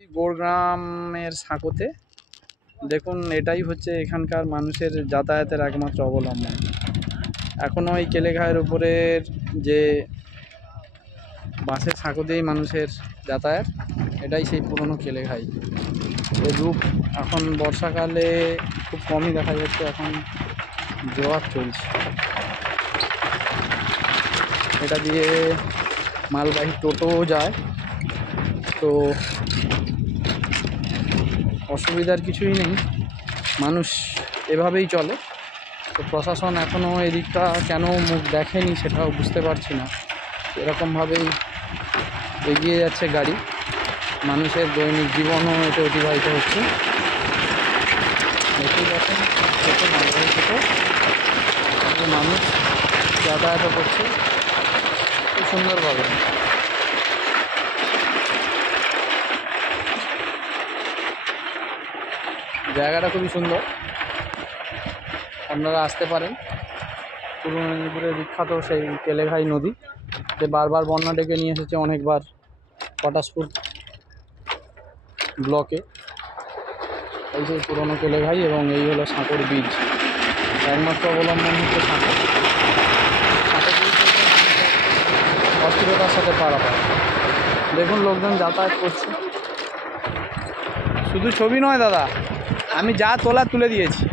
গোড়গ্রামের সাঁকোতে দেখুন, এটাই হচ্ছে এখানকার মানুষের যাতায়াতের একমাত্র অবলম্বন। এখনও ওই কেলেঘায়ের উপরের যে বাসের সাঁকো দিয়েই মানুষের যাতায়াত, এটাই সেই পুরনো কেলেঘাই। এর রূপ এখন বর্ষাকালে খুব কমই দেখা যাচ্ছে, এখন জোয়ার চলছে। এটা দিয়ে মালবাহী টোটোও যায়, তো অসুবিধার কিছুই নেই, মানুষ এভাবেই চলে। তো প্রশাসন এখনও এদিকটা কেন মুখ দেখেনি সেটাও বুঝতে পারছি না। এরকমভাবেই এগিয়ে যাচ্ছে গাড়ি, মানুষের দৈনিক জীবনও এতে অতিবাহিত হচ্ছে। দেখেই দেখেন, ছোটো মালবাহী টোটো, মানুষ যাতায়াত করছে খুব সুন্দরভাবে। জায়গাটা খুবই সুন্দর, আপনারা আসতে পারেন। পূর্ব মেদিনীপুরের বিখ্যাত সেই কেলেঘাই নদী, যে বারবার বন্যা ডেকে নিয়ে এসেছে অনেকবার পটাশপুর ব্লকে। এই যে পুরনো কেলেঘাই, এবং এই হলো সাঁকোর বীজ। একমাত্র অবলম্বন হচ্ছে সাঁকো। সাঁকো বীজ অস্থিরতার সাথে পারাপার। দেখুন লোকজন যাতায়াত করছে। শুধু ছবি নয় দাদা, আমি যা তোলা তুলে দিয়েছি।